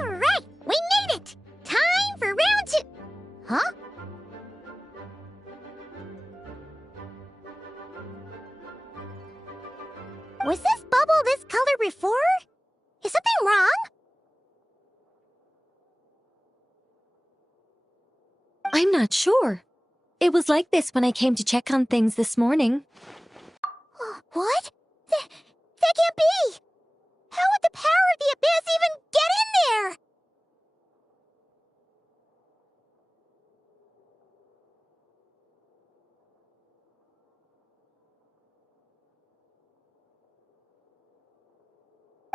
Alright, we made it! Time for round 2! Huh? Was this bubble this color before? Is something wrong? I'm not sure. It was like this when I came to check on things this morning. What? That can't be! How would the power of the abyss even get in there?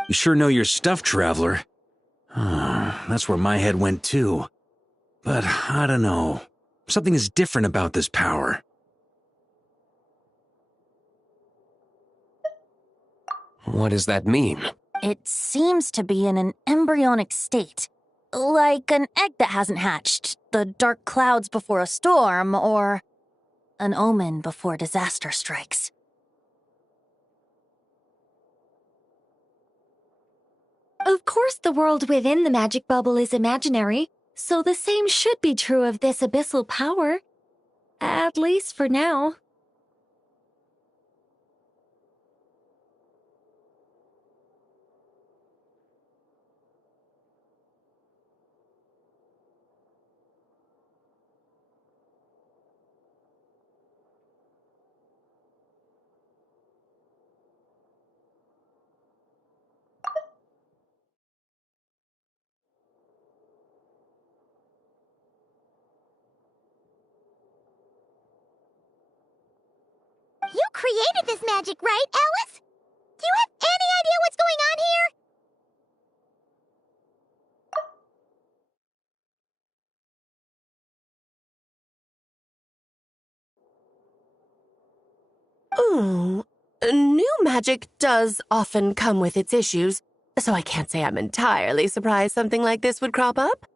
You sure know your stuff, Traveler. That's where my head went too. But I don't know. Something is different about this power. What does that mean? It seems to be in an embryonic state. Like an egg that hasn't hatched, the dark clouds before a storm, or an omen before disaster strikes. Of course, the world within the magic bubble is imaginary, so the same should be true of this abyssal power. At least for now. You created this magic, right, Alice? Do you have any idea what's going on here? Ooh, new magic does often come with its issues, so I can't say I'm entirely surprised something like this would crop up.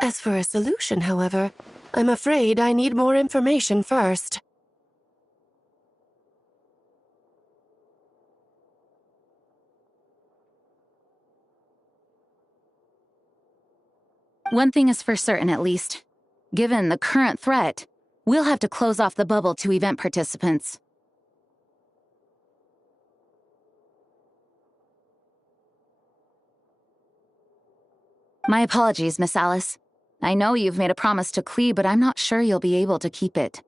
As for a solution, however, I'm afraid I need more information first. One thing is for certain, at least. Given the current threat, we'll have to close off the bubble to event participants. My apologies, Miss Alice. I know you've made a promise to Klee, but I'm not sure you'll be able to keep it.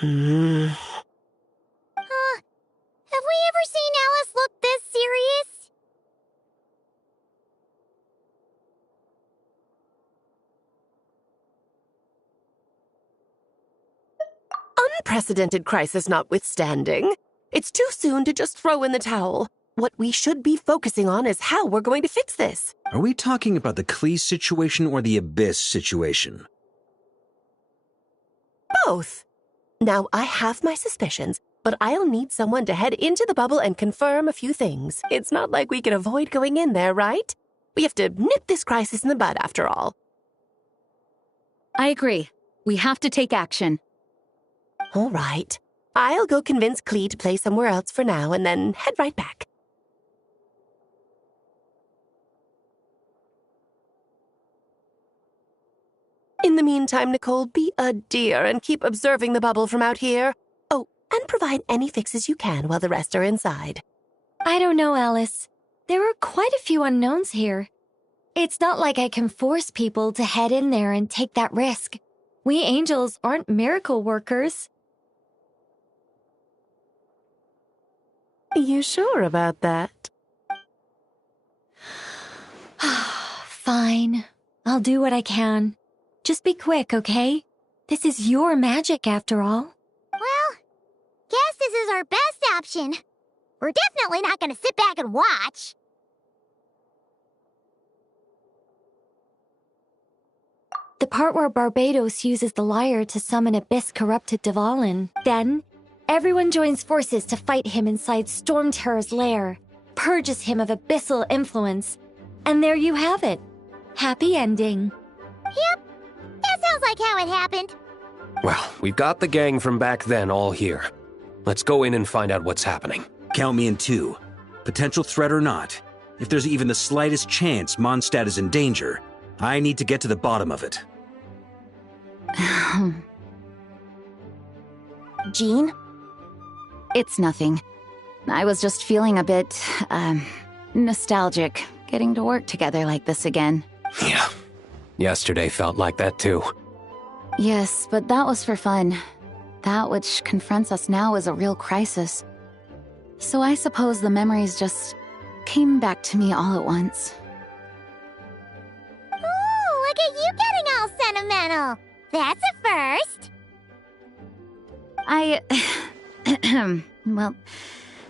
Have we ever seen Alice look this serious? Unprecedented crisis notwithstanding, it's too soon to just throw in the towel. What we should be focusing on is how we're going to fix this. Are we talking about the Klee situation or the Abyss situation? Both. Now, I have my suspicions, but I'll need someone to head into the bubble and confirm a few things. It's not like we can avoid going in there, right? We have to nip this crisis in the bud, after all. I agree. We have to take action. All right. I'll go convince Klee to play somewhere else for now and then head right back. In the meantime, Nicole, be a dear and keep observing the bubble from out here. Oh, and provide any fixes you can while the rest are inside. I don't know, Alice. There are quite a few unknowns here. It's not like I can force people to head in there and take that risk. We angels aren't miracle workers. You sure about that? Fine. I'll do what I can. Just be quick, okay? This is your magic, after all. Well, guess this is our best option. We're definitely not gonna sit back and watch. The part where Barbados uses the lyre to summon Abyss-corrupted Dvalin. Then, everyone joins forces to fight him inside Storm Terror's lair, purges him of abyssal influence, and there you have it. Happy ending. Yep, that sounds like how it happened. Well, we've got the gang from back then all here. Let's go in and find out what's happening. Count me in too. Potential threat or not, if there's even the slightest chance Mondstadt is in danger, I need to get to the bottom of it. Jean? It's nothing. I was just feeling a bit, nostalgic, getting to work together like this again. Yeah. Yesterday felt like that too. Yes, but that was for fun. That which confronts us now is a real crisis. So I suppose the memories just came back to me all at once. Ooh, look at you getting all sentimental. That's a first. Well,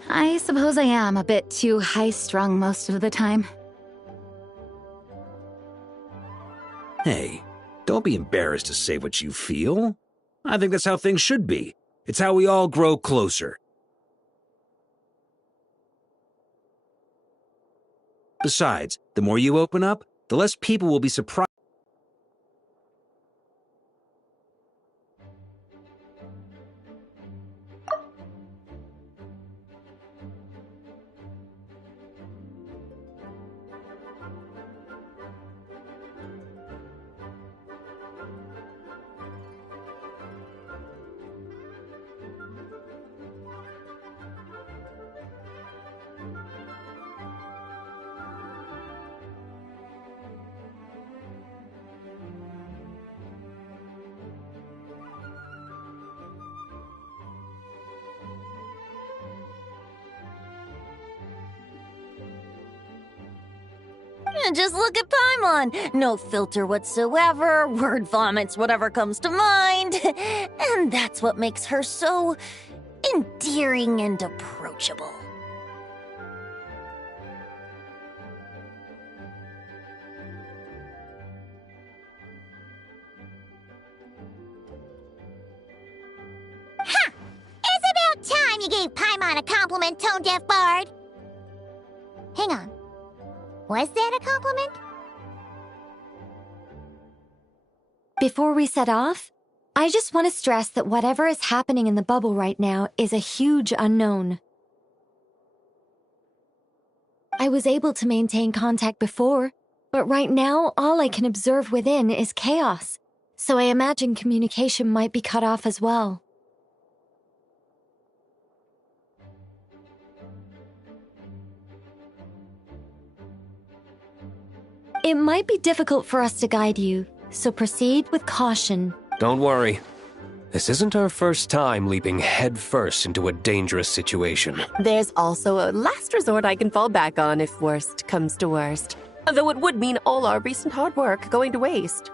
I suppose I am a bit too high-strung most of the time. Hey, don't be embarrassed to say what you feel. I think that's how things should be. It's how we all grow closer. Besides, the more you open up, the less people will be surprised. Just look at Paimon. No filter whatsoever, word vomits whatever comes to mind. And that's what makes her so endearing and approachable. Ha! It's about time you gave Paimon a compliment, tone-deaf bard. Hang on. Was that a compliment? Before we set off, I just want to stress that whatever is happening in the bubble right now is a huge unknown. I was able to maintain contact before, but right now all I can observe within is chaos, so I imagine communication might be cut off as well. It might be difficult for us to guide you, so proceed with caution. Don't worry. This isn't our first time leaping headfirst into a dangerous situation. There's also a last resort I can fall back on if worst comes to worst. Though it would mean all our recent hard work going to waste.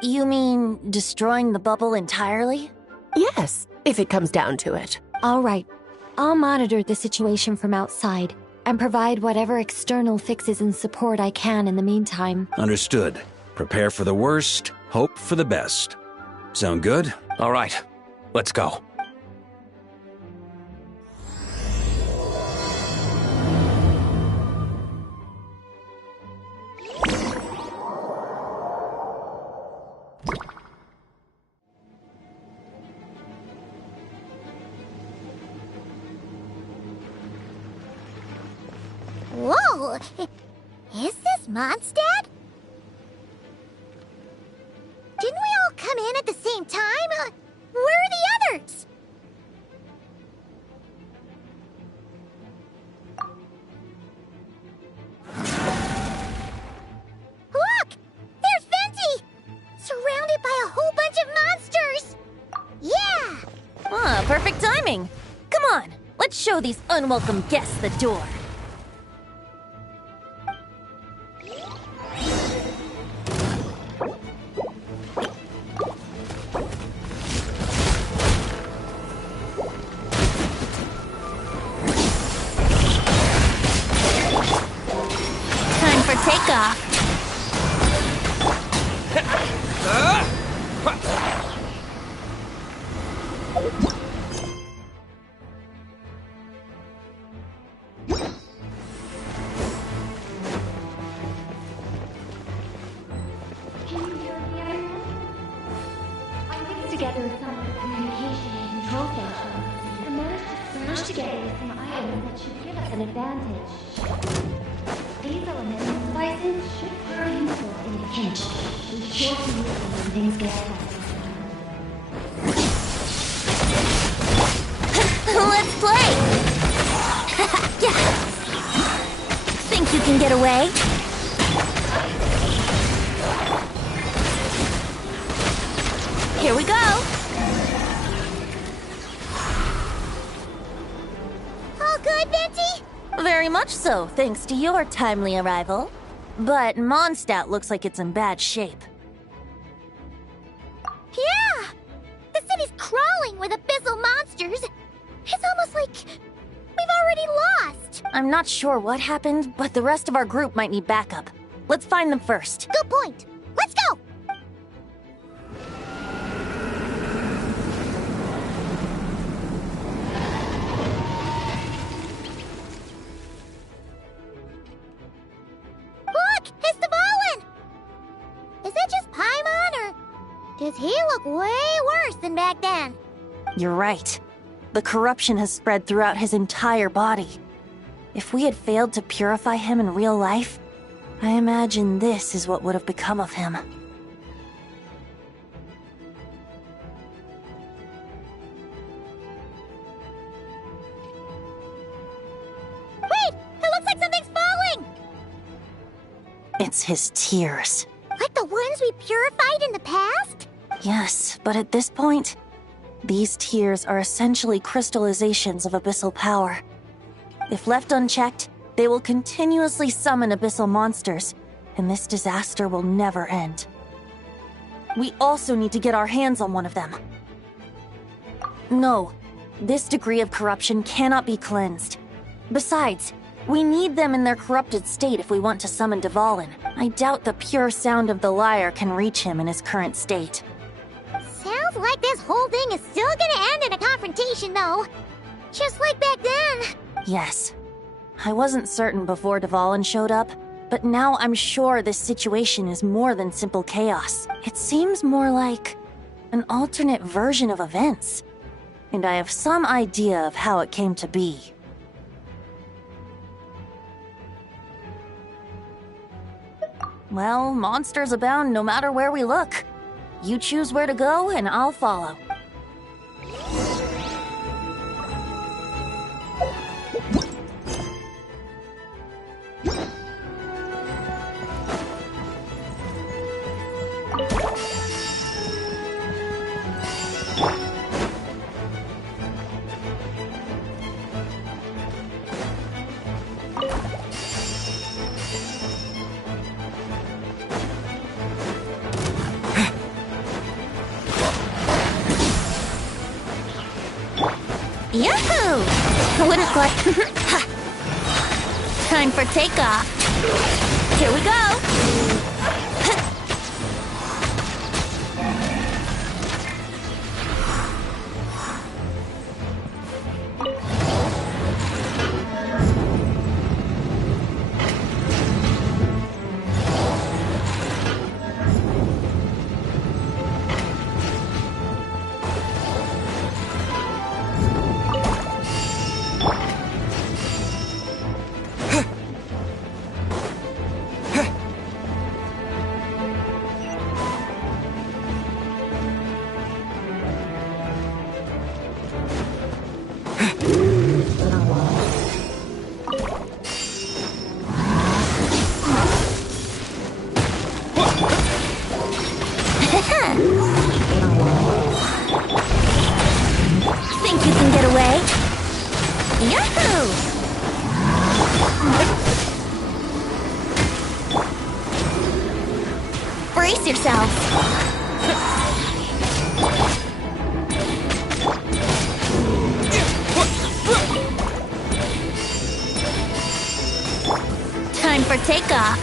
You mean destroying the bubble entirely? Yes, if it comes down to it. All right. I'll monitor the situation from outside and provide whatever external fixes and support I can in the meantime. Understood. Prepare for the worst, hope for the best. Sound good? All right, let's go. Whoa! Is this Mondstadt? Didn't we all come in at the same time? Where are the others? Look! There's Venti! Surrounded by a whole bunch of monsters! Yeah! Ah, perfect timing. Come on, let's show these unwelcome guests the door. Time for takeoff. Together with some of the communication and control functions, and managed to smash together some items that should give us an advantage. These elements and spices should prove useful in a pinch. Be sure to use them when things get tough. Let's play! Yeah. Think you can get away? Here we go! All good, Venti? Very much so, thanks to your timely arrival. But Mondstadt looks like it's in bad shape. Yeah! The city's crawling with abyssal monsters. It's almost like we've already lost. I'm not sure what happened, but the rest of our group might need backup. Let's find them first. Good point. Let's go! Look! It's the Volin! Is that just Paimon, or does he look way worse than back then? You're right. The corruption has spread throughout his entire body. If we had failed to purify him in real life, I imagine this is what would have become of him. Wait! It looks like something's falling! It's his tears. Like the ones we purified in the past? Yes, but at this point, these tears are essentially crystallizations of abyssal power. If left unchecked, they will continuously summon abyssal monsters, and this disaster will never end. We also need to get our hands on one of them. No, this degree of corruption cannot be cleansed. Besides, we need them in their corrupted state if we want to summon Dvalin. I doubt the pure sound of the lyre can reach him in his current state. Sounds like this whole thing is still gonna end in a confrontation, though. Just like back then. Yes. I wasn't certain before Dvalin showed up, but now I'm sure this situation is more than simple chaos. It seems more like an alternate version of events. And I have some idea of how it came to be. Well, monsters abound no matter where we look. You choose where to go, and I'll follow. Yahoo! Wouldn't like... Time for takeoff. Here we go! Think you can get away? Yahoo! Brace yourselves. Time for takeoff.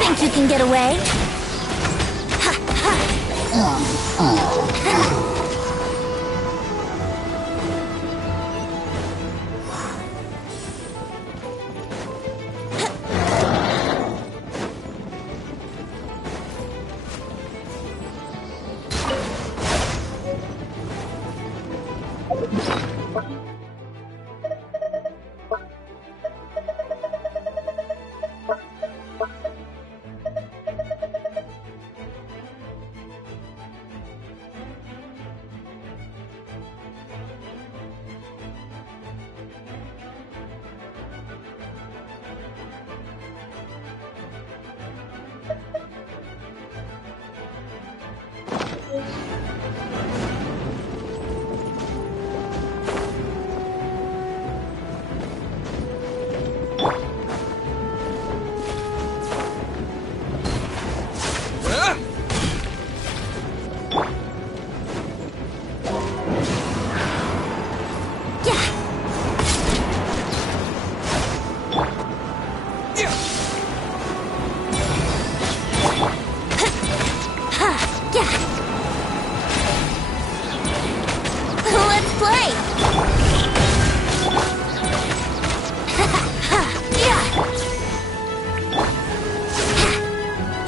Think you can get away?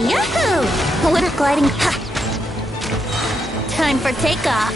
Yahoo! Wouldn't gliding... Time for takeoff.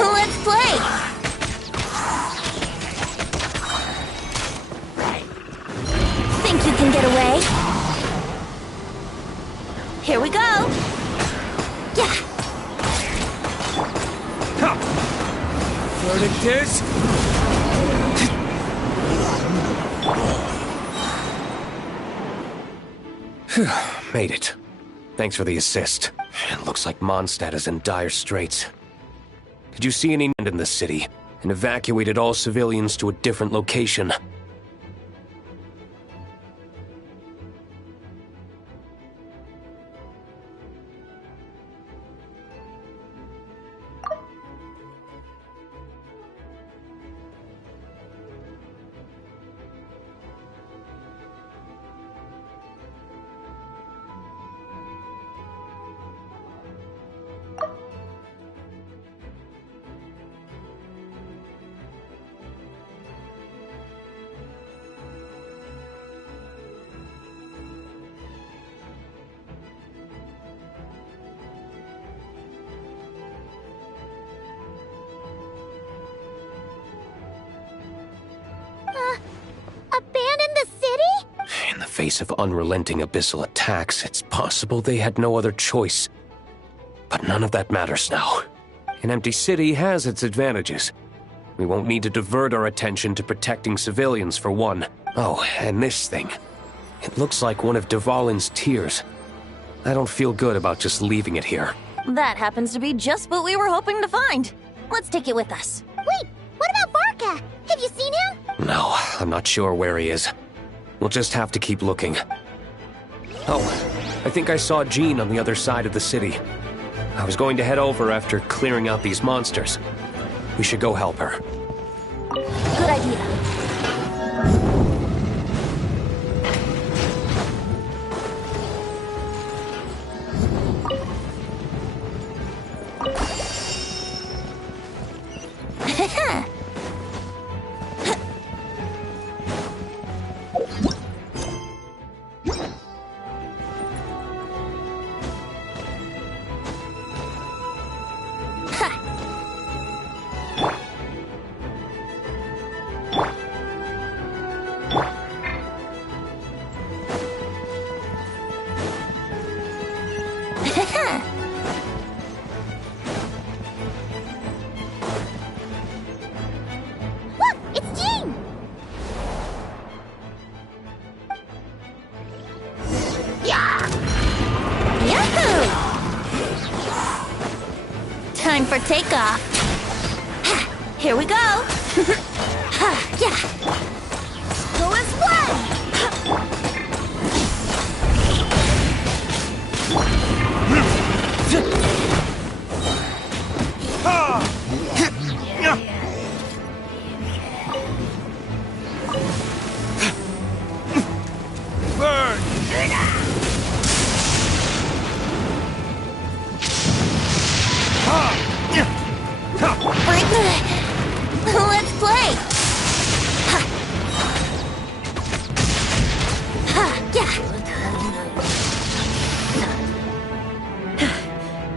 Let's play! Think you can get away? Here we go! Yeah! Verdict is... Made it. Thanks for the assist. It looks like Mondstadt is in dire straits. Did you see any end in the city? and evacuated all civilians to a different location. Abandon the city? In the face of unrelenting abyssal attacks, it's possible they had no other choice. But none of that matters now. An empty city has its advantages. We won't need to divert our attention to protecting civilians, for one. Oh, and this thing. It looks like one of Dvalin's tears. I don't feel good about just leaving it here. That happens to be just what we were hoping to find. Let's take it with us. Wait, what about Barca? Have you seen him? No, I'm not sure where he is. We'll just have to keep looking. Oh, I think I saw Jean on the other side of the city. I was going to head over after clearing out these monsters. We should go help her. Good idea. Look, it's Jean! Yahoo! Time for takeoff. Here we go. Yeah. Go as one. Let's play.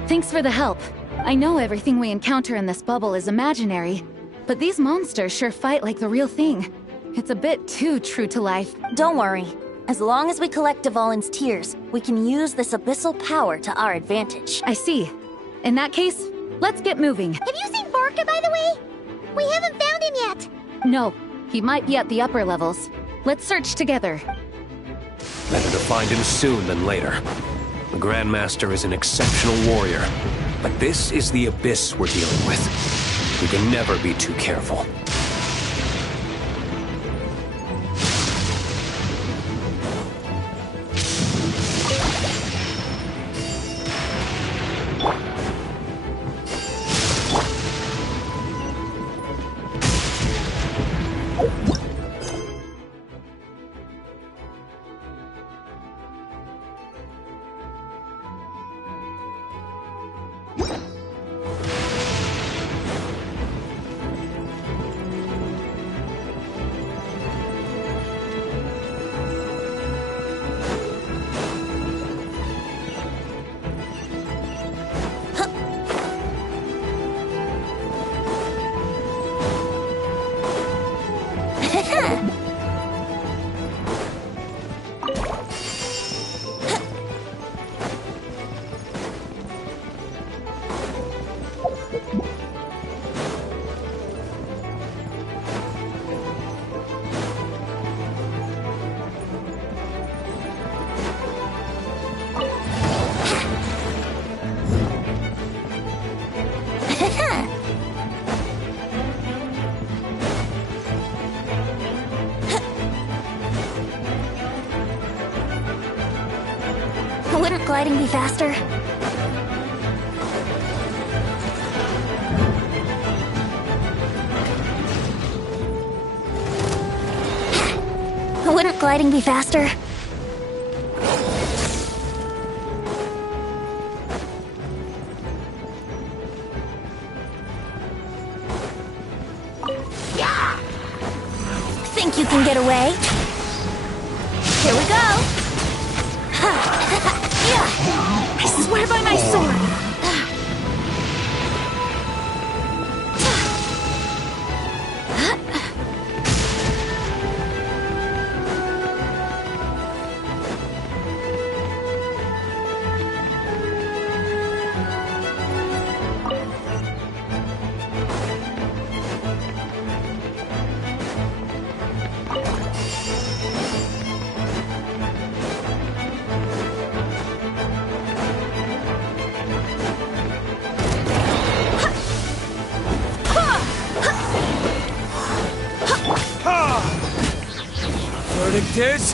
Thanks for the help. I know everything we encounter in this bubble is imaginary, but these monsters sure fight like the real thing. It's a bit too true to life. Don't worry. As long as we collect Dvalin's tears, we can use this abyssal power to our advantage. I see. In that case, let's get moving. Have you seen Barca, by the way? We haven't found him yet. No, he might be at the upper levels. Let's search together. Better to find him soon than later. The Grandmaster is an exceptional warrior, but this is the abyss we're dealing with. We can never be too careful. Wouldn't gliding be faster? Wouldn't gliding be faster? Think you can get away? Here we go! I swear by my sword! Verdict is...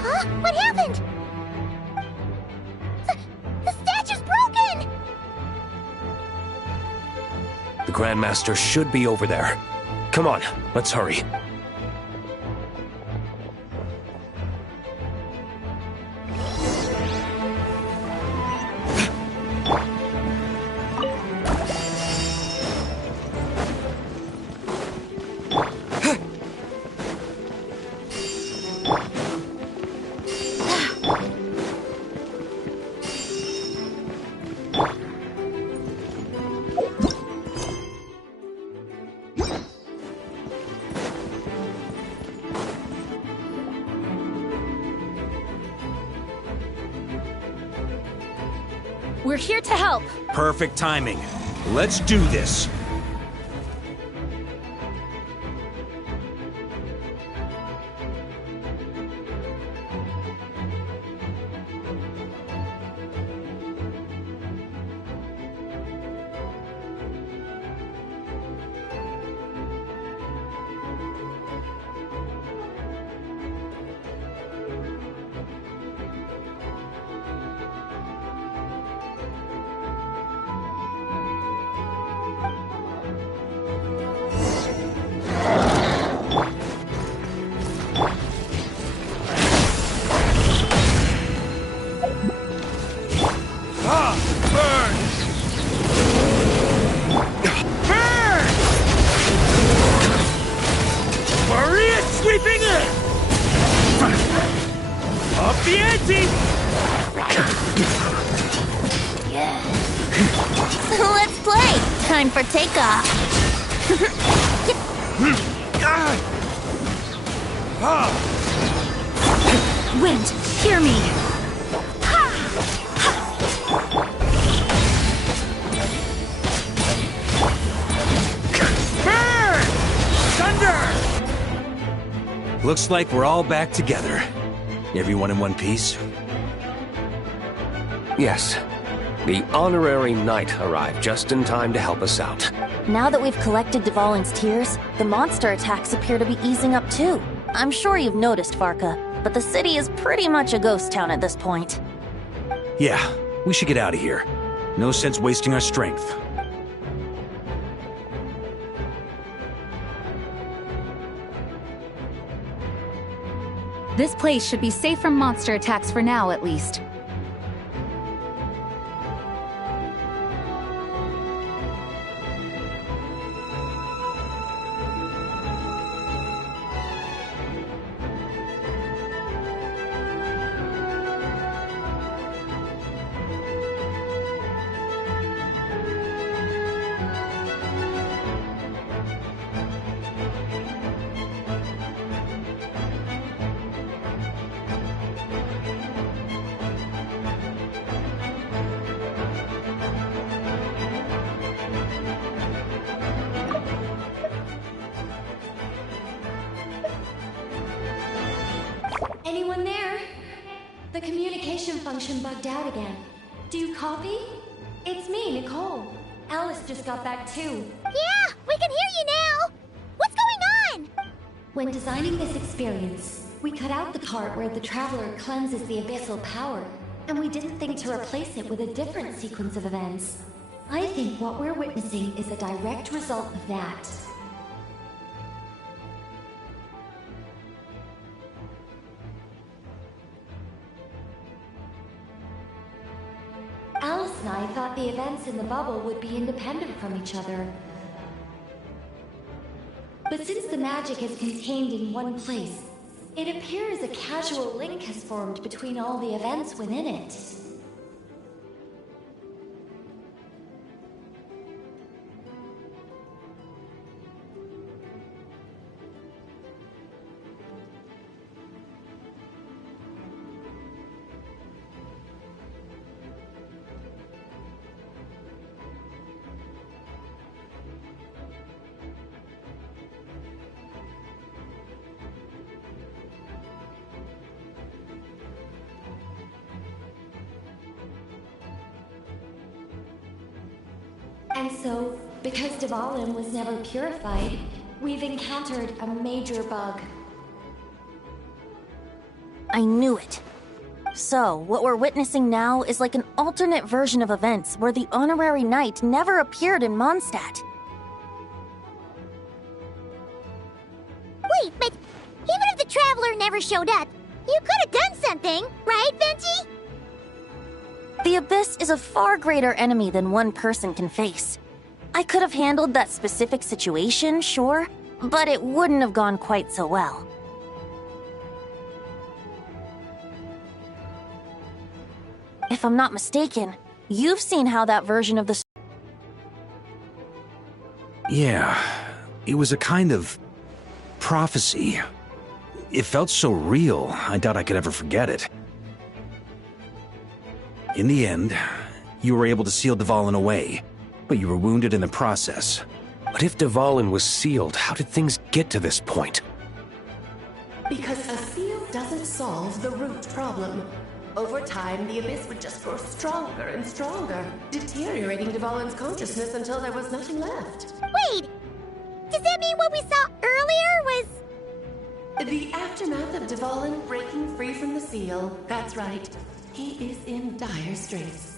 Huh? What happened? The statue's broken! The Grandmaster should be over there. Come on, let's hurry. We're here to help. Perfect timing. Let's do this. Up the ante! Let's play! Time for takeoff! Wind, hear me! Burn! Thunder! Looks like we're all back together. Everyone in one piece? Yes. The honorary knight arrived just in time to help us out. Now that we've collected Dvalin's tears, the monster attacks appear to be easing up too. I'm sure you've noticed, Farka, but the city is pretty much a ghost town at this point. Yeah, we should get out of here. No sense wasting our strength. This place should be safe from monster attacks for now, at least. Anyone there? The communication function bugged out again. Do you copy? It's me, Nicole. Alice just got back too. Yeah, we can hear you now! What's going on? When designing this experience, we cut out the part where the Traveler cleanses the abyssal power, and we didn't think to replace it with a different sequence of events. I think what we're witnessing is a direct result of that. Alice and I thought the events in the bubble would be independent from each other. But since the magic is contained in one place, it appears a casual link has formed between all the events within it. And so, because Dvalin was never purified, we've encountered a major bug. I knew it. So, what we're witnessing now is like an alternate version of events where the honorary knight never appeared in Mondstadt. Wait, but even if the Traveler never showed up, you could have done something, right, Venti? The Abyss is a far greater enemy than one person can face. I could have handled that specific situation, sure, but it wouldn't have gone quite so well. If I'm not mistaken, you've seen how that version of the... Yeah, it was a kind of prophecy. It felt so real, I doubt I could ever forget it. In the end, you were able to seal Dvalin away, but you were wounded in the process. But if Dvalin was sealed, how did things get to this point? Because a seal doesn't solve the root problem. Over time, the Abyss would just grow stronger and stronger, deteriorating Dvalin's consciousness until there was nothing left. Wait! Does that mean what we saw earlier was... The aftermath of Dvalin breaking free from the seal. That's right. He is in dire straits.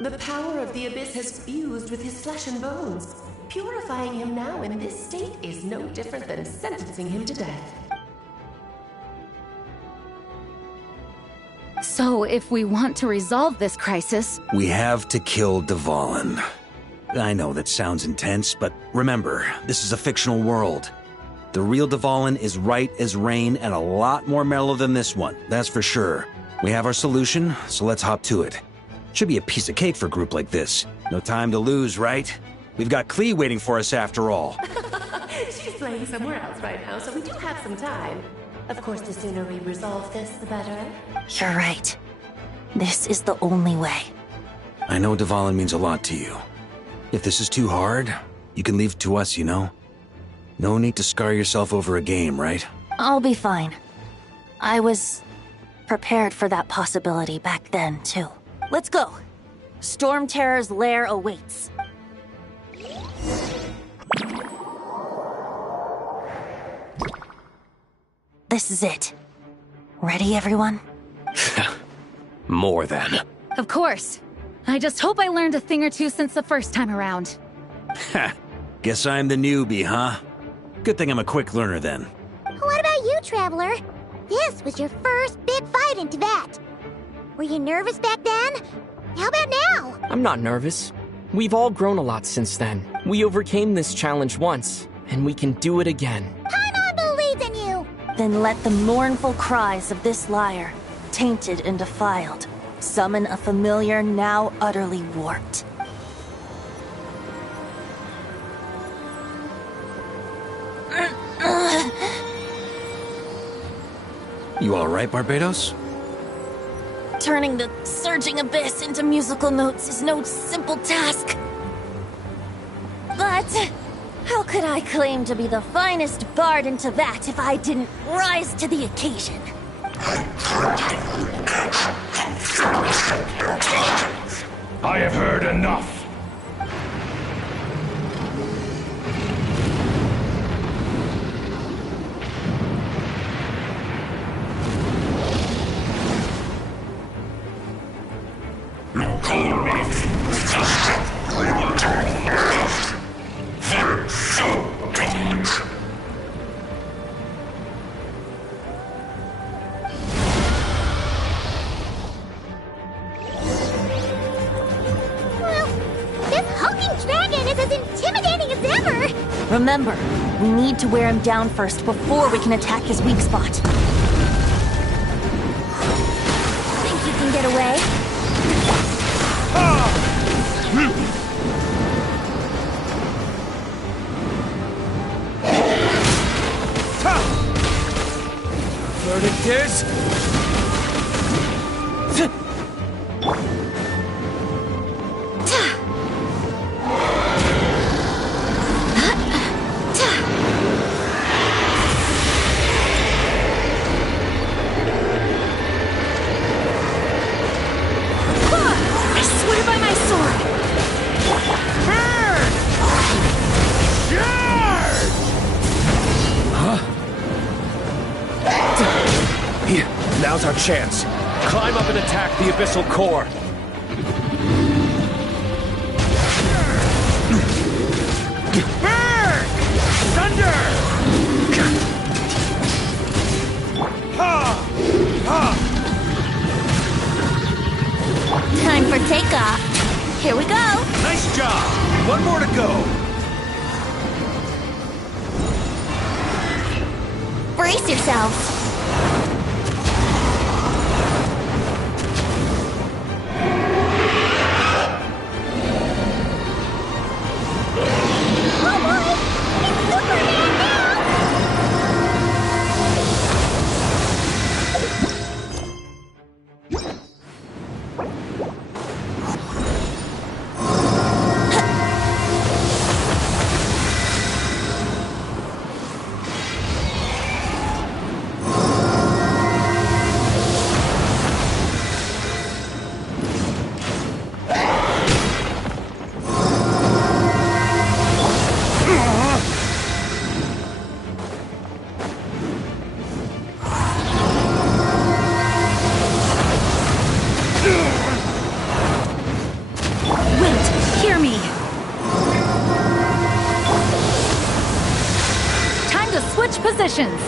The power of the Abyss has fused with his flesh and bones. Purifying him now in this state is no different than sentencing him to death. So, if we want to resolve this crisis... We have to kill Dvalin. I know that sounds intense, but remember, this is a fictional world. The real Dvalin is right as rain and a lot more mellow than this one, that's for sure. We have our solution, so let's hop to it. Should be a piece of cake for a group like this. No time to lose, right? We've got Klee waiting for us after all. She's playing somewhere else right now, so we do have some time. Of course, the sooner we resolve this, the better. You're right. This is the only way. I know Dvalin means a lot to you. If this is too hard, you can leave it to us, you know? No need to scar yourself over a game, right? I'll be fine. I was prepared for that possibility back then, too. Let's go. Storm Terror's lair awaits. This is it. Ready, everyone? More than. Of course. I just hope I learned a thing or two since the first time around. Ha! Guess I'm the newbie, huh? Good thing I'm a quick learner then. What about you, Traveler? This was your first big fight in Tibet. Were you nervous back then? How about now? I'm not nervous. We've all grown a lot since then. We overcame this challenge once, and we can do it again. Paimon believes in you! Then let the mournful cries of this lyre, tainted and defiled, summon a familiar now utterly warped. You alright, Barbados? Turning the surging abyss into musical notes is no simple task. But how could I claim to be the finest bard in Tibet if I didn't rise to the occasion? I have heard enough. Remember, we need to wear him down first before we can attack his weak spot. Think you can get away? Verdict is... Now's our chance. Climb up and attack the abyssal core. Burn! Thunder! Time for takeoff. Here we go. Nice job! One more to go. Brace yourselves. Positions.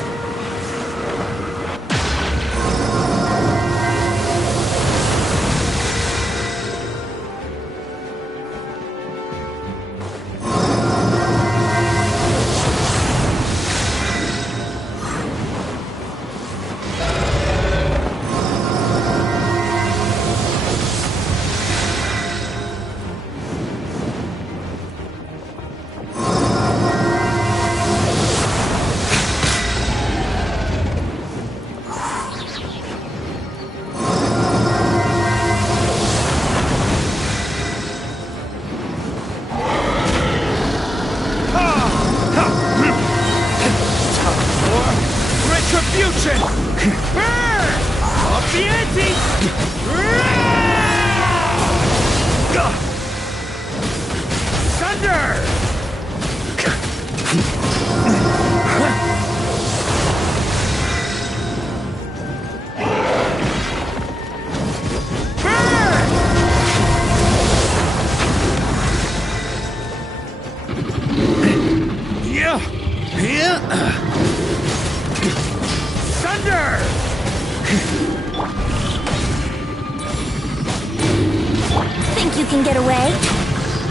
Think you can get away?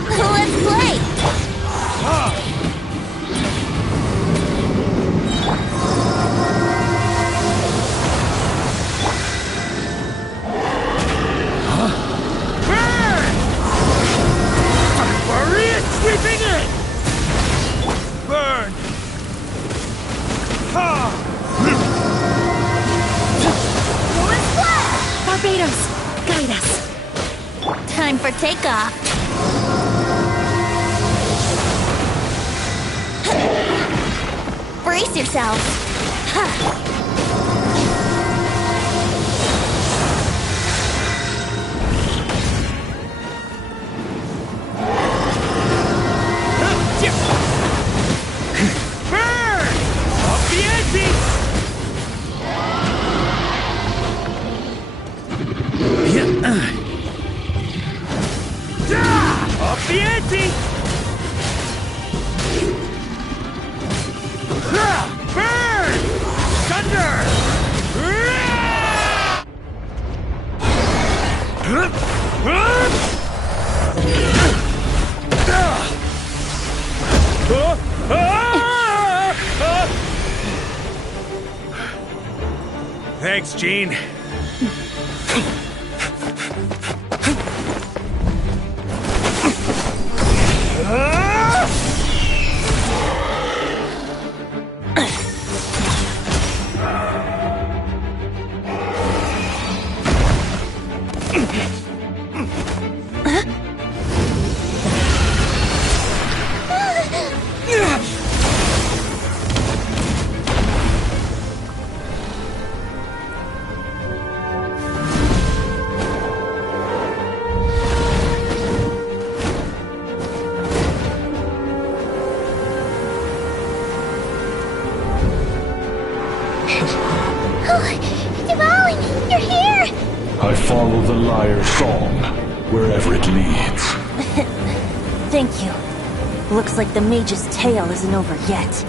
Let's play! Sweeping in! Burn! Barbados, guide us. Time for takeoff. Brace yourselves. Thanks, Gene. Dvalin, you're here! I follow the lyre's song, wherever it leads. Thank you. Looks like the mage's tale isn't over yet.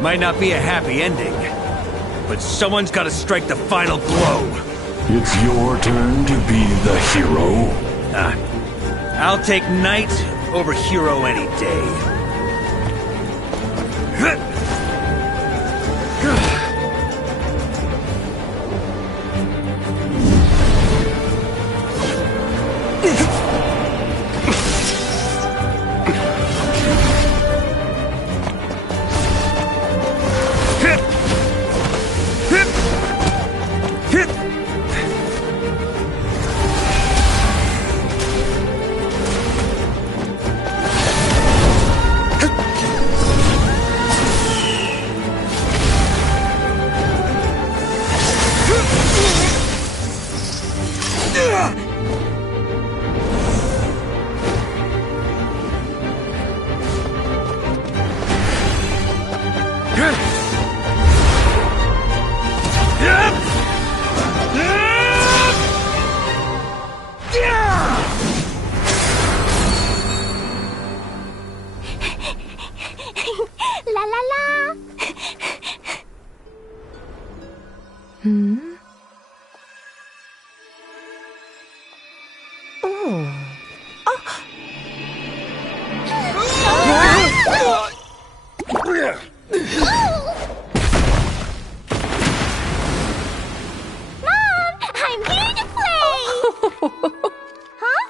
Might not be a happy ending, but someone's gotta strike the final blow. It's your turn to be the hero. I'll take knight over hero any day. La la la! Mom, I'm here to play! Huh?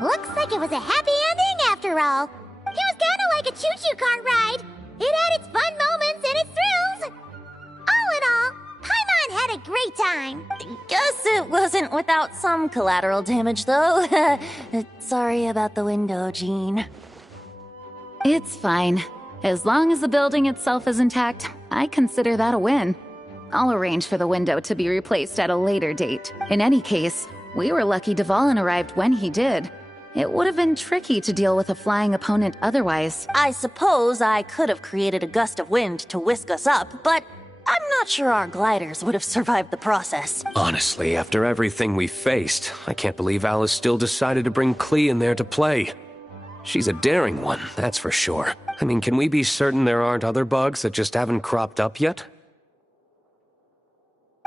Looks like it was a happy ending after all. It was kind of like a choo-choo car ride. It had its fun moments and its thrills. All in all, Paimon had a great time. Guess it wasn't without some collateral damage, though. Sorry about the window, Jean. It's fine. As long as the building itself is intact, I consider that a win. I'll arrange for the window to be replaced at a later date. In any case, we were lucky Dvalin arrived when he did. It would have been tricky to deal with a flying opponent otherwise. I suppose I could have created a gust of wind to whisk us up, but I'm not sure our gliders would have survived the process. Honestly, after everything we faced, I can't believe Alice still decided to bring Klee in there to play. She's a daring one, that's for sure. I mean, can we be certain there aren't other bugs that just haven't cropped up yet?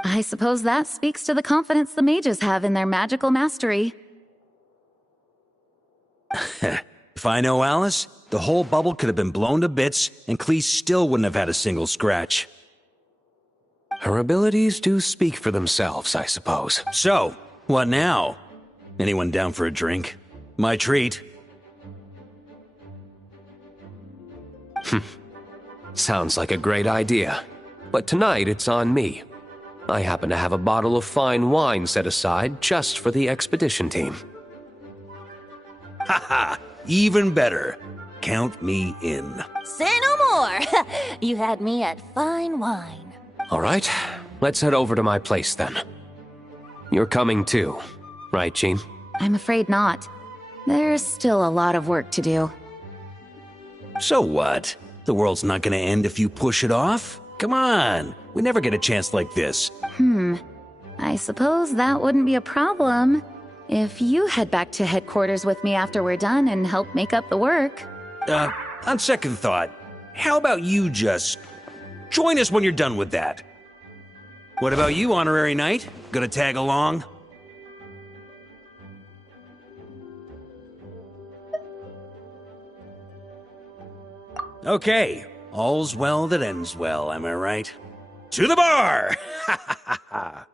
I suppose that speaks to the confidence the mages have in their magical mastery. If I know Alice, the whole bubble could have been blown to bits, and Clee still wouldn't have had a single scratch. Her abilities do speak for themselves, I suppose. So, what now? Anyone down for a drink? My treat. Sounds like a great idea. But tonight it's on me. I happen to have a bottle of fine wine set aside just for the expedition team. Haha, even better. Count me in. Say no more! You had me at fine wine. All right, let's head over to my place then. You're coming too, right, Jean? I'm afraid not. There's still a lot of work to do. So what? The world's not gonna end if you push it off? Come on, we never get a chance like this. I suppose that wouldn't be a problem if you head back to headquarters with me after we're done and help make up the work. On second thought, how about you just join us when you're done with that? What about you, Honorary Knight? Gonna tag along? Okay, all's well that ends well, am I right? To the bar! Ha ha ha ha!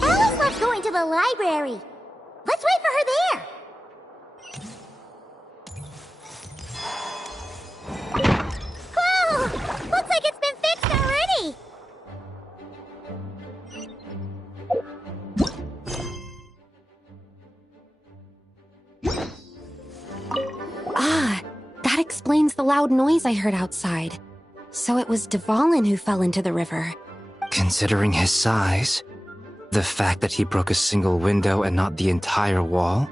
Alice loves going to the library. Let's wait for her there. Whoa! Looks like it's been fixed already. That explains the loud noise I heard outside. So it was Dvalin who fell into the river. Considering his size, the fact that he broke a single window and not the entire wall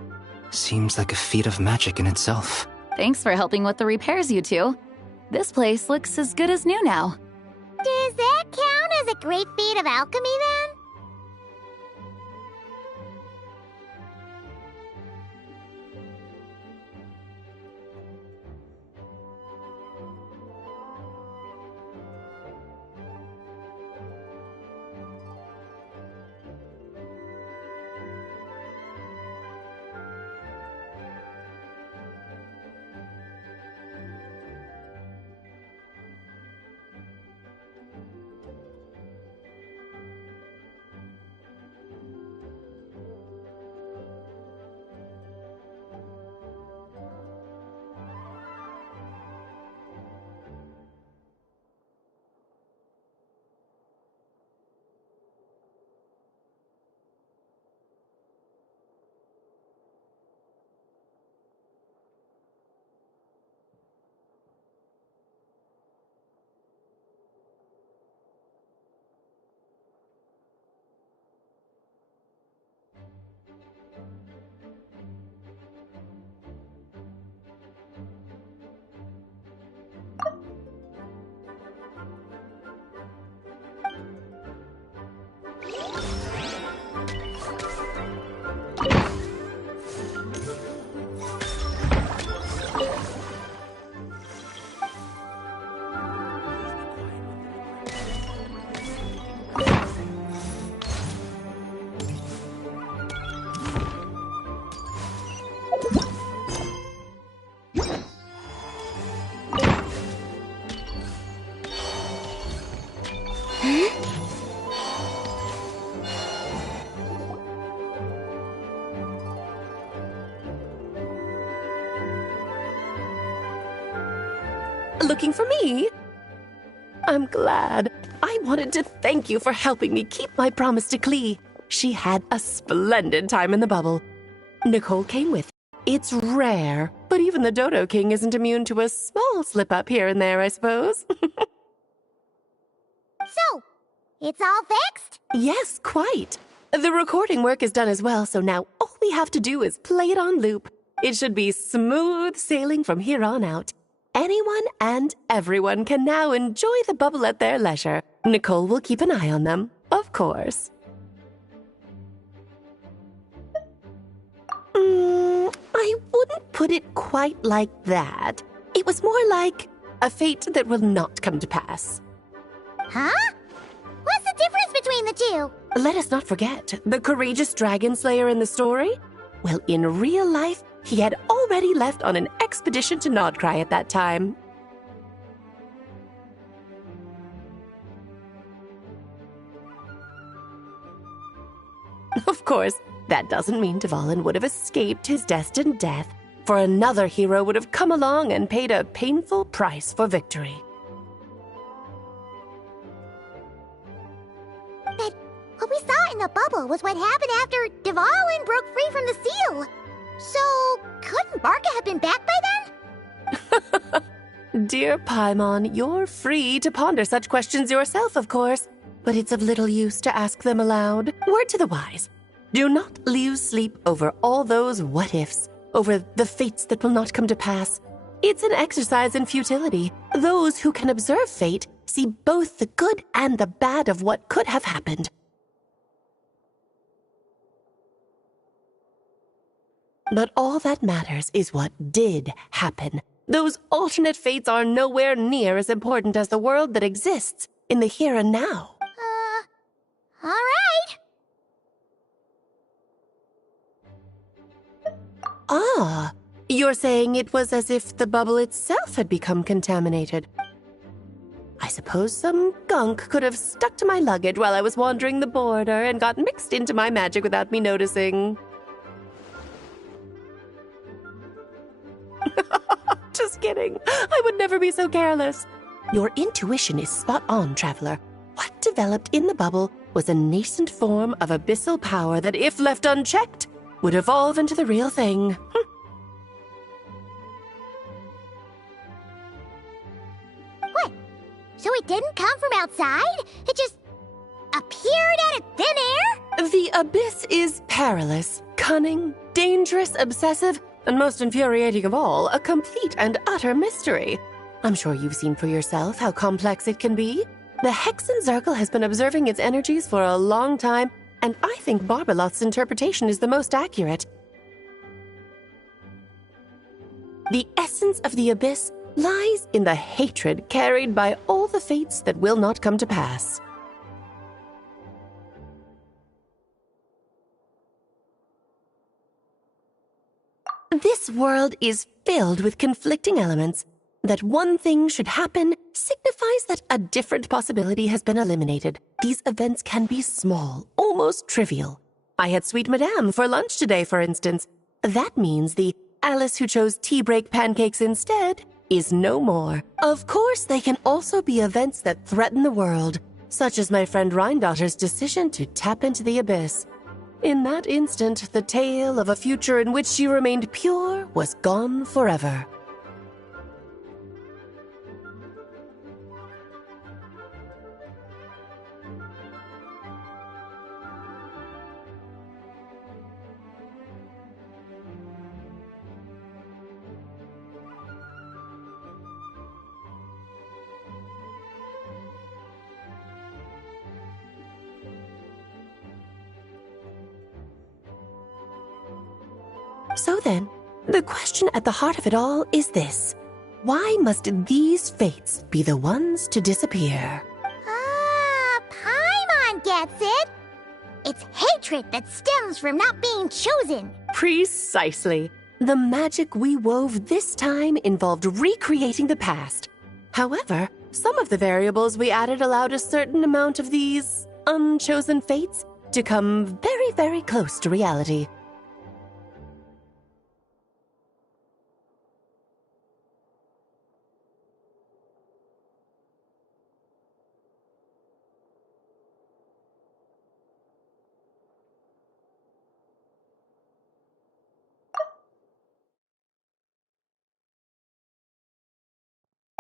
seems like a feat of magic in itself. Thanks for helping with the repairs, you two. This place looks as good as new now. Does that count as a great feat of alchemy then? Looking for me? I'm glad. I wanted to thank you for helping me keep my promise to Clee. She had a splendid time in the bubble. Nicole came with. It's rare, but even the Dodo King isn't immune to a small slip-up here and there, I suppose. So, it's all fixed? Yes, quite. The recording work is done as well, so now all we have to do is play it on loop. It should be smooth sailing from here on out. Anyone and everyone can now enjoy the bubble at their leisure. Nicole will keep an eye on them, of course. I wouldn't put it quite like that. It was more like a fate that will not come to pass. Huh? What's the difference between between the two. Let us not forget the courageous dragon slayer in the story. Well, in real life, he had already left on an expedition to Nodcry at that time. Of course, that doesn't mean Dvalin would have escaped his destined death, for another hero would have come along and paid a painful price for victory. But what we saw in the bubble was what happened after Dvalin broke free from the seal. So, couldn't Barca have been back by then? Dear Paimon, you're free to ponder such questions yourself, of course, but it's of little use to ask them aloud. Word to the wise. Do not lose sleep over all those what-ifs, over the fates that will not come to pass. It's an exercise in futility. Those who can observe fate see both the good and the bad of what could have happened. But all that matters is what did happen. Those alternate fates are nowhere near as important as the world that exists in the here and now. All right. Ah, you're saying it was as if the bubble itself had become contaminated. I suppose some gunk could have stuck to my luggage while I was wandering the border and got mixed into my magic without me noticing. Just kidding. I would never be so careless. Your intuition is spot on, Traveler. What developed in the bubble was a nascent form of abyssal power that, if left unchecked, would evolve into the real thing. What? So it didn't come from outside? It just appeared out of thin air? The abyss is perilous, cunning, dangerous, obsessive, and most infuriating of all, a complete and utter mystery. I'm sure you've seen for yourself how complex it can be. The Hexen Circle has been observing its energies for a long time, and I think Barbalot's interpretation is the most accurate. The essence of the abyss lies in the hatred carried by all the fates that will not come to pass. This world is filled with conflicting elements. That one thing should happen signifies that a different possibility has been eliminated. These events can be small, almost trivial. I had Sweet Madame for lunch today, for instance. That means the Alice who chose tea break pancakes instead is no more. Of course, they can also be events that threaten the world, such as my friend Rhindotter's decision to tap into the abyss. In that instant, the tale of a future in which she remained pure was gone forever. So then, the question at the heart of it all is this. Why must these fates be the ones to disappear? Ah, Paimon gets it. It's hatred that stems from not being chosen. Precisely. The magic we wove this time involved recreating the past. However, some of the variables we added allowed a certain amount of these unchosen fates to come very, very close to reality.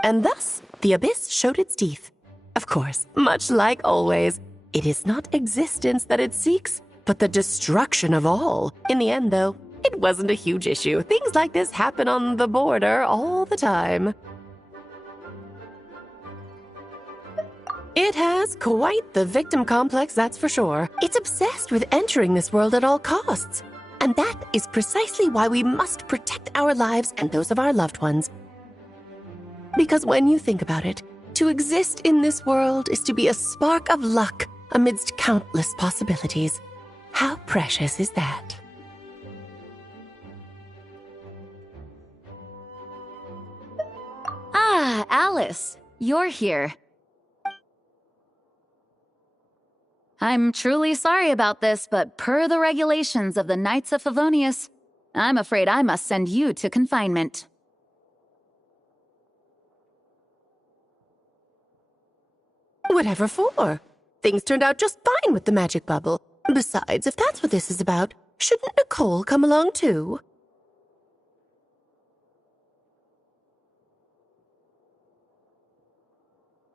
And thus, the abyss showed its teeth. Of course, much like always, it is not existence that it seeks, but the destruction of all. In the end, though, it wasn't a huge issue. Things like this happen on the border all the time. It has quite the victim complex, that's for sure. It's obsessed with entering this world at all costs. And that is precisely why we must protect our lives and those of our loved ones. Because when you think about it, to exist in this world is to be a spark of luck amidst countless possibilities. How precious is that? Ah, Alice, you're here. I'm truly sorry about this, but per the regulations of the Knights of Favonius, I'm afraid I must send you to confinement. Whatever for? Things turned out just fine with the magic bubble. Besides, if that's what this is about, shouldn't Nicole come along too?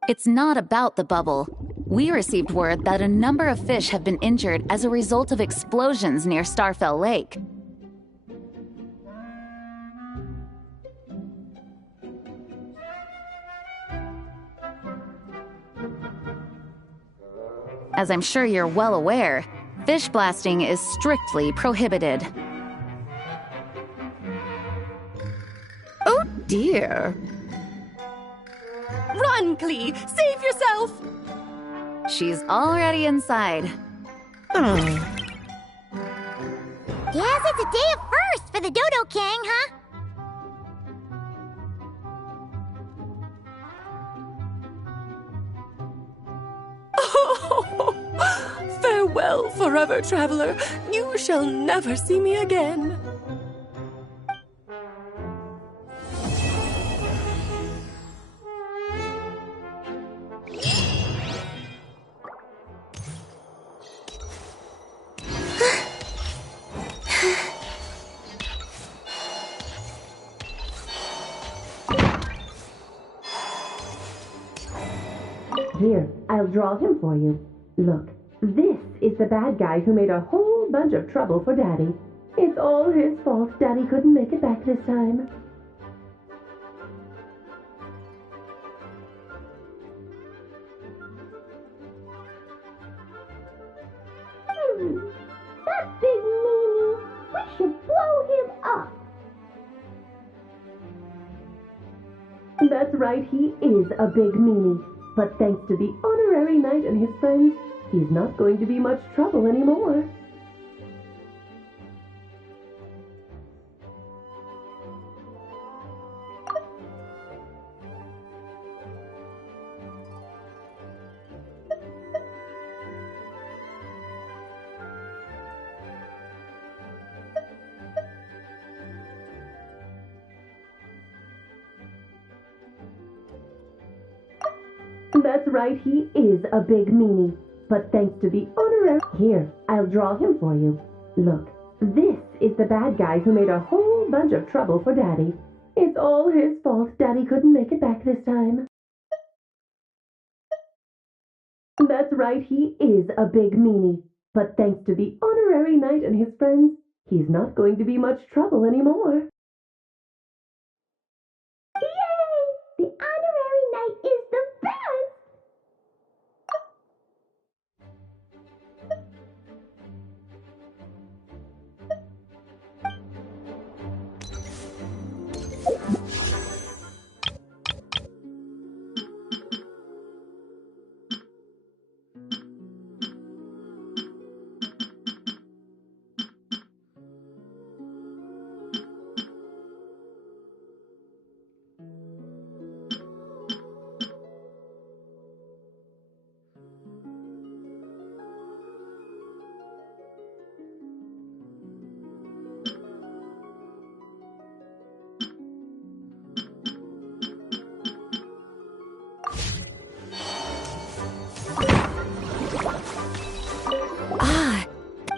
It's not about the bubble. We received word that a number of fish have been injured as a result of explosions near Starfell Lake. As I'm sure you're well aware, fish blasting is strictly prohibited. Oh dear. Run, Klee! Save yourself! She's already inside. Guess it's a day of first for the Dodo King, huh? Oh, farewell, forever traveler. You shall never see me again. Here, I'll draw him for you. Look, this is the bad guy who made a whole bunch of trouble for Daddy. It's all his fault Daddy couldn't make it back this time. That big meanie! We should blow him up! That's right, he is a big meanie. But thanks to the honorary knight and his friends, he's not going to be much trouble anymore. That's right, he is a big meanie. But thanks to the honorary... Here, I'll draw him for you. Look, this is the bad guy who made a whole bunch of trouble for Daddy. It's all his fault Daddy couldn't make it back this time. That's right, he is a big meanie. But thanks to the honorary knight and his friends, he's not going to be much trouble anymore. Yay! The honorary knight is the best!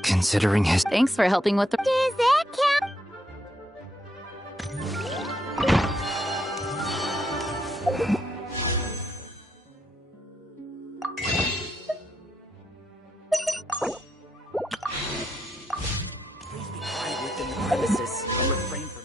Considering his... Thanks for helping with the... Does that count? Please be quiet within the premises and refrain from...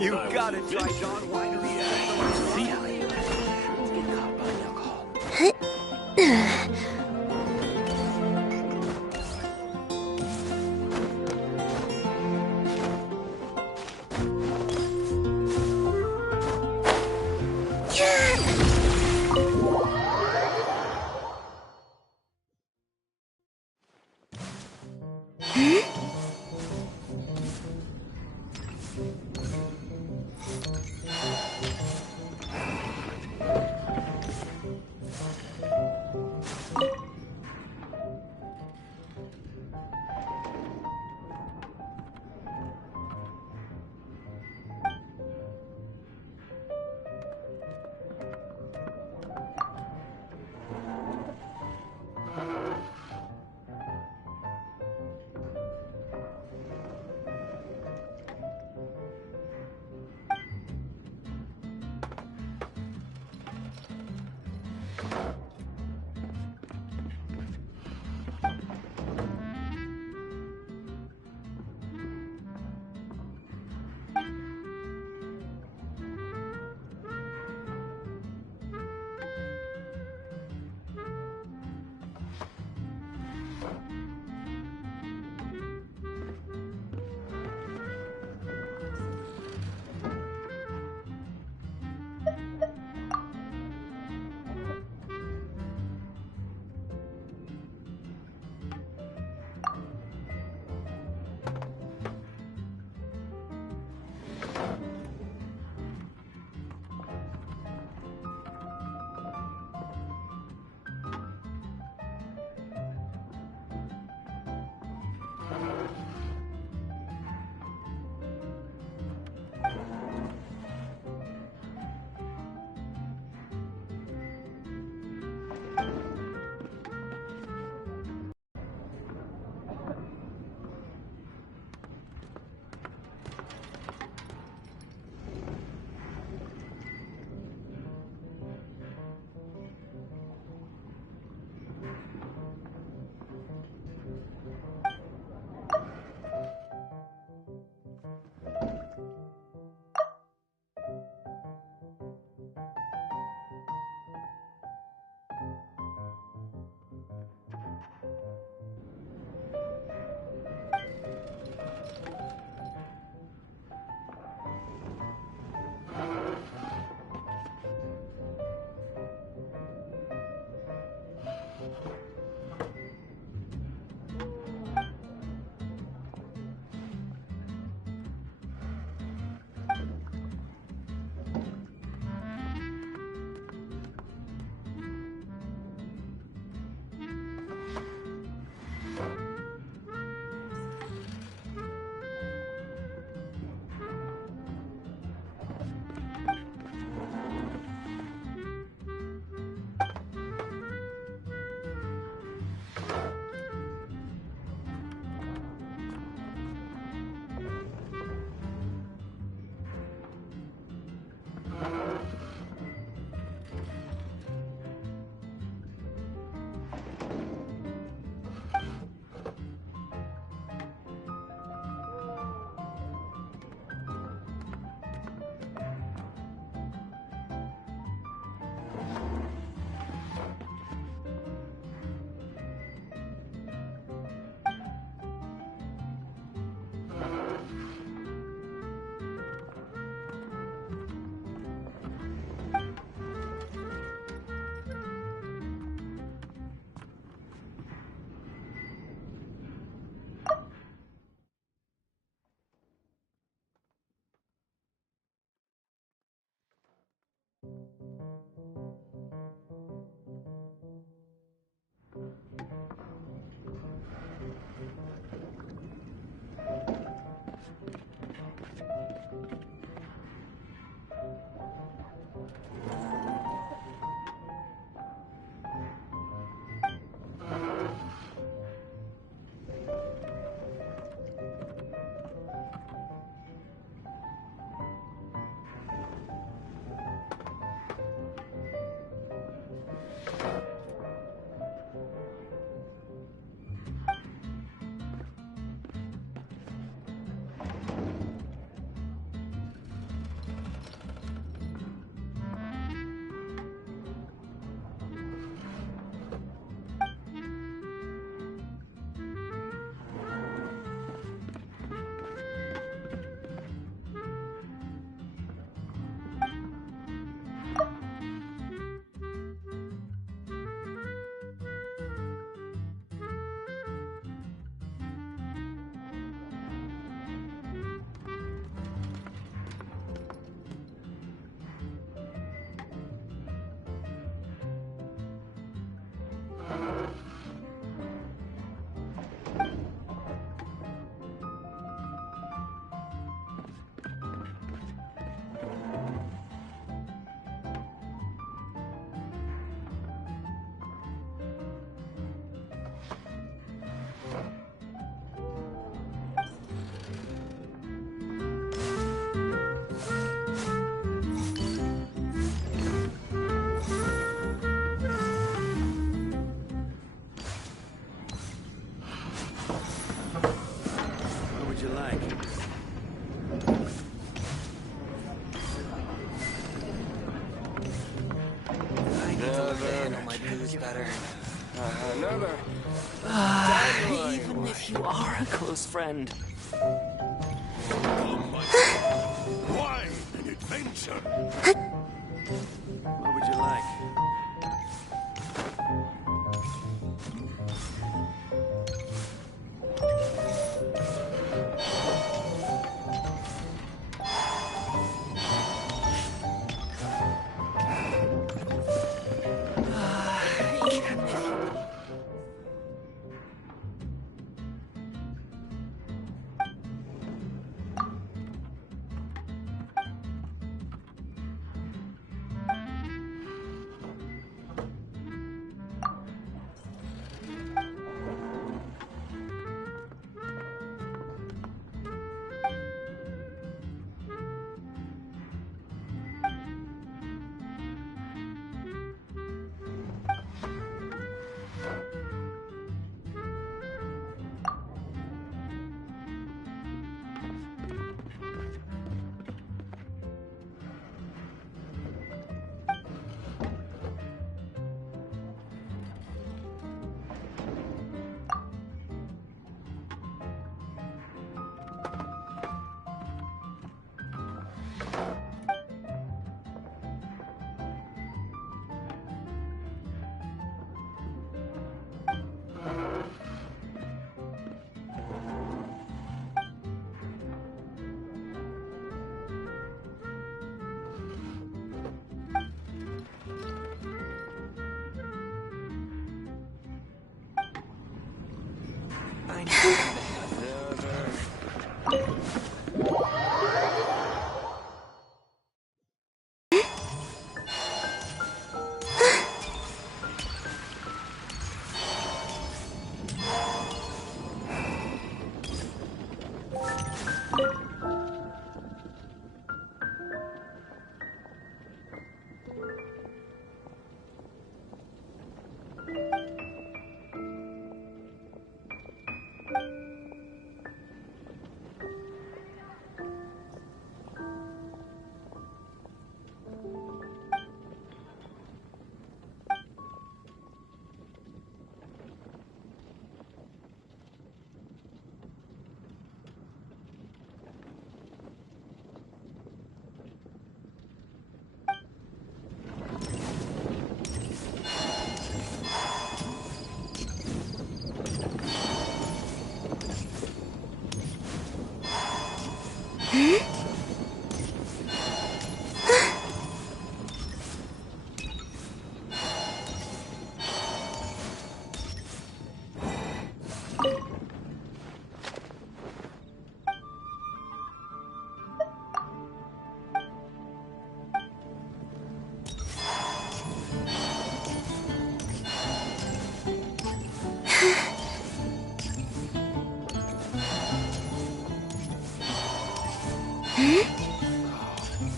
You got it, try John Winery. What would you like? I need to learn to handle my booze better. Another. Even if you are a close friend. Wine and adventure. What would you like? I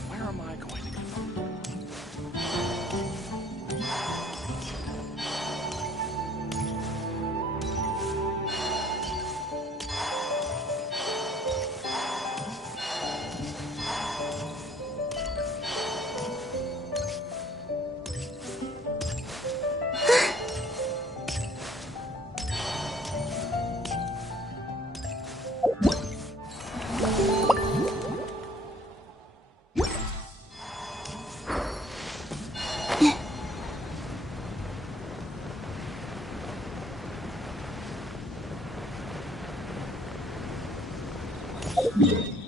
Where am I going to go? Yeah.